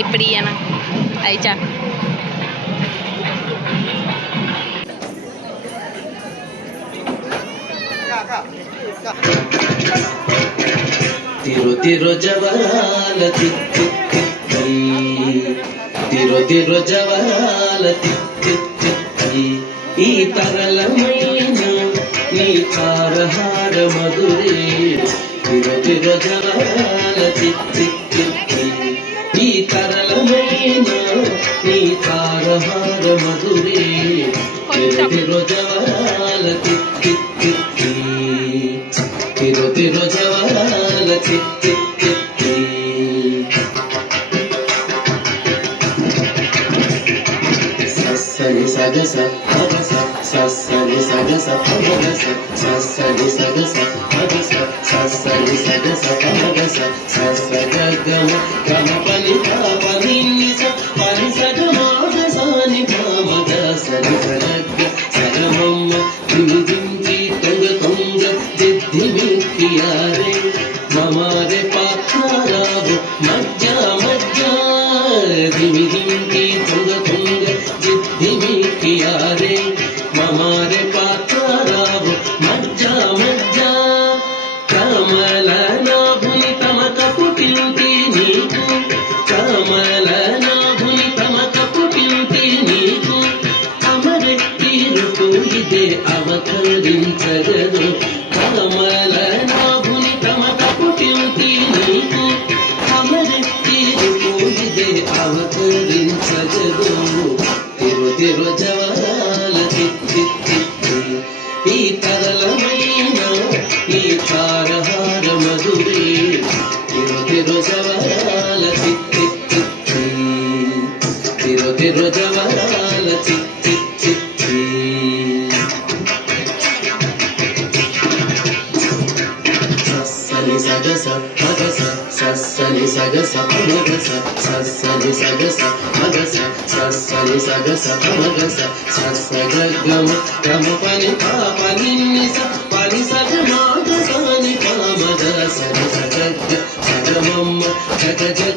இப்படியாண்ணா ஐச்சா తిరు తిరు జవరాల తిత్తి తిత్తి తిరు తిరు జవరాల తిత్తి తిత్తి ఈ తరళమైన నీ తారహార మధురే తిరు తిరు జవరాల తిత్తి తిత్తి ఈ తరళమైన నీ తారహార మధురే తిరు తిరు జవరాల తిత్తి తిత్తి తిరు తిరు జవరాల తిత్తి తిత్తి సస్సని సగస పగస సస్సని సగస పగస సస్సని సగస పగస సస్సని సగస పగస సస్స గగమ గమ పని పని నిస పని సగమాగసాని పామగ సని సగగ సగమమ్మ దిమి దించి తొంగ తొంగ దిద్దిమిక్కియారే మమారే పాత్రారావు మజ్జా మజ్జా దిమి దించి తొంగ తొంగ దిద్దిమిక్కియారే మమారే పాత్రారావు మజ్జా మజ్జా కమల నాభుని తమక పుట్టింటి నీకు కమల నాభుని తమక పుట్టింటి నీకు అమరెట్టి ఋతు ఇదే అవతరించగదు కమల నాభుని తమక పుట్టింటి నీకు అమరెట్టి ఋతు ఇదే అవతరించగదు తిరు తిరు జవరాల తిత్తి తిత్తి ఈ తరళమైన నీ తారహార మధురే తిరు తిరు జవరాల తిత్తి తిత్తి తిరు తిరు జవరాల తిత్తి తిత్తి సస్సని సగస పగస సస్సని సగస పగస సస్సని సగస పగస సస్సని సగస పగస సస్స గగమ గమ పని పని నిస పని సగమాగ సాని పామగ సని సగగ సగమమ్మ జగ జగ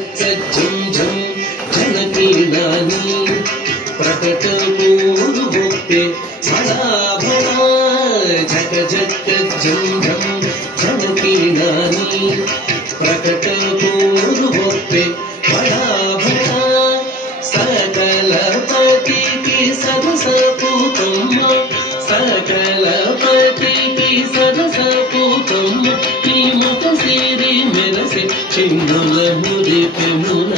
జం జం జనకీనాని ప్రకట పూరు బొప్పే బడా బడా జగ జగ జం జం జనకీనాని ప్రకట పూరు బొప్పే బడా బడా సకల పతికి సదస పూతమ్మ సకల పతికి సదస పూతమ్మ నీ ముఖ సిరి మెరసి చిన్నుల మురిపెముల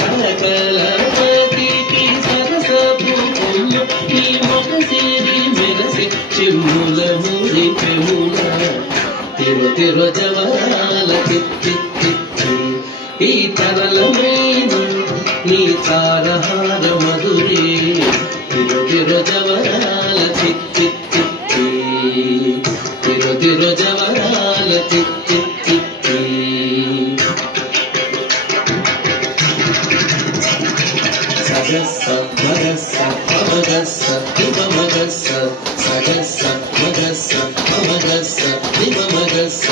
సకల పతికి సదస పూతమ్మ నీ ముఖ సిరి మెరసి చిన్నుల మురిపెముల తిరు తిరు జవరాల తిత్తి తిత్తి ఈ తరళమైన నీ తారహార మధురే తిరు తిరు జవరాల తిత్తి తిత్తి తిరు తిరు జవరాల తిత్తి తిత్తి సగస్స మగస్స పమగస్స దిమమగస్స సగస్స మగస్స పమగస్స దిమమగస్స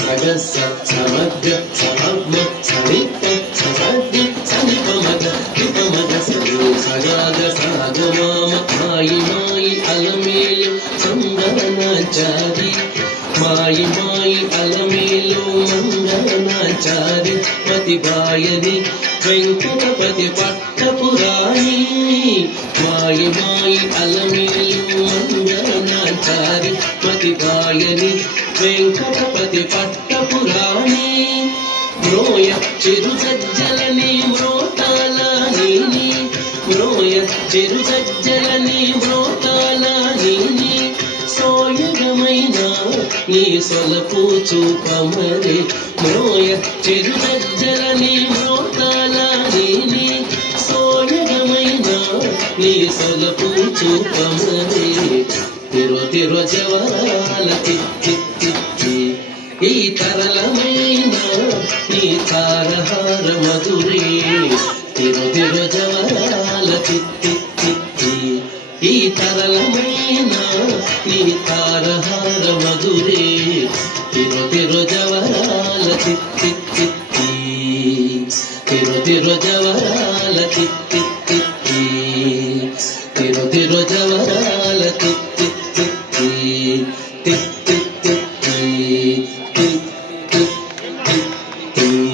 సగస్స సమగ్ర సమగ్మ సమిత్త ససగ్న సనిపమగ దిమమగస్స సగాగ సాగమామ మాయి మాయి అలమేలు మంగళనాచారి మాయి మాయి అలమేలు మంగళనాచారి పతిబాయని వెంకటపతి పట్టపురాణి మాయి మాయి అలమేలు మంగళనాచారి పతిబాయని వెంకటపతి పట్టపురాణి మ్రోయ చిరు సజ్జలని మ్రోతాల నీని మ్రోయ చిరు సజ్జలని మ్రోతాల నీని సోయగమైన నీ సొలపు చూపమరే మ్రోయ చిరు సజ్జలని మ్రోతాల నీని సోయగమైన నీ సొలపు చూపమరే తిరు తిరు జవరాల తిత్తి తిత్తి ఈ తరళమైన నీ తారహార మధురే తిరు తిరు జవరాల తిత్తి తిత్తి ఈ తరళమైన నీ తారహార మధురే తిరు తిరు జవరాల చిత్తి చిత్తి తిరు తిరు జవరాల చిత్తి చిత్తి తిరు తిరు జవరాల చిత్తి చిత్తి తిత్తి తిత్తి తిత్తి తిత్తి.